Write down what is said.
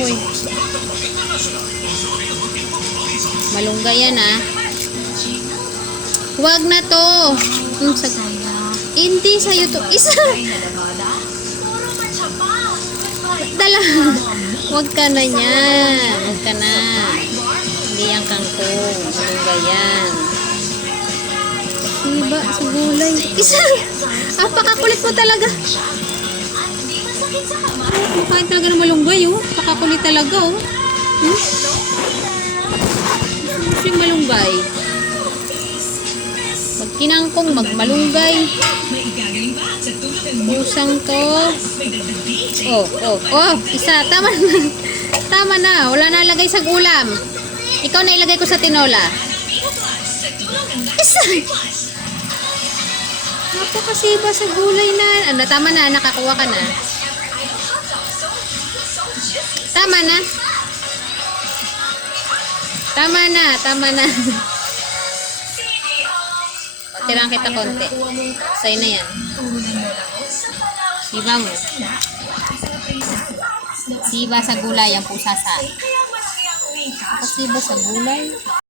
kahoy. Malunggay yan ah. Huwag na to. Hmm, sa... Hindi sa'yo to. Isa. Dala. Huwag ka na yan. Huwag ka na. Hindi yan kangkong. Malunggay yan. Diba? Sa gulay. Isa. Apakakulit mo talaga. Kumakain talaga ng malunggay, oh. Pakakulit talaga, oh. Hmm? Gusto yung malunggay. Pag kinangkong, magmalunggay. Pusang to. Oh, oh, oh. Isa. Tama na. Tama na. Wala na lagay sa ulam. Ikaw na ilagay ko sa tinola. Isa. Napakasiba sa gulay na. Ano, tama na. Nakakuha ka na. Tama na. Tama na. Tama na. Tirang kita konti. Sa'yo na yan. Siba mo. Siba sa gulay ang pusa sa. Kasiba sa gulay.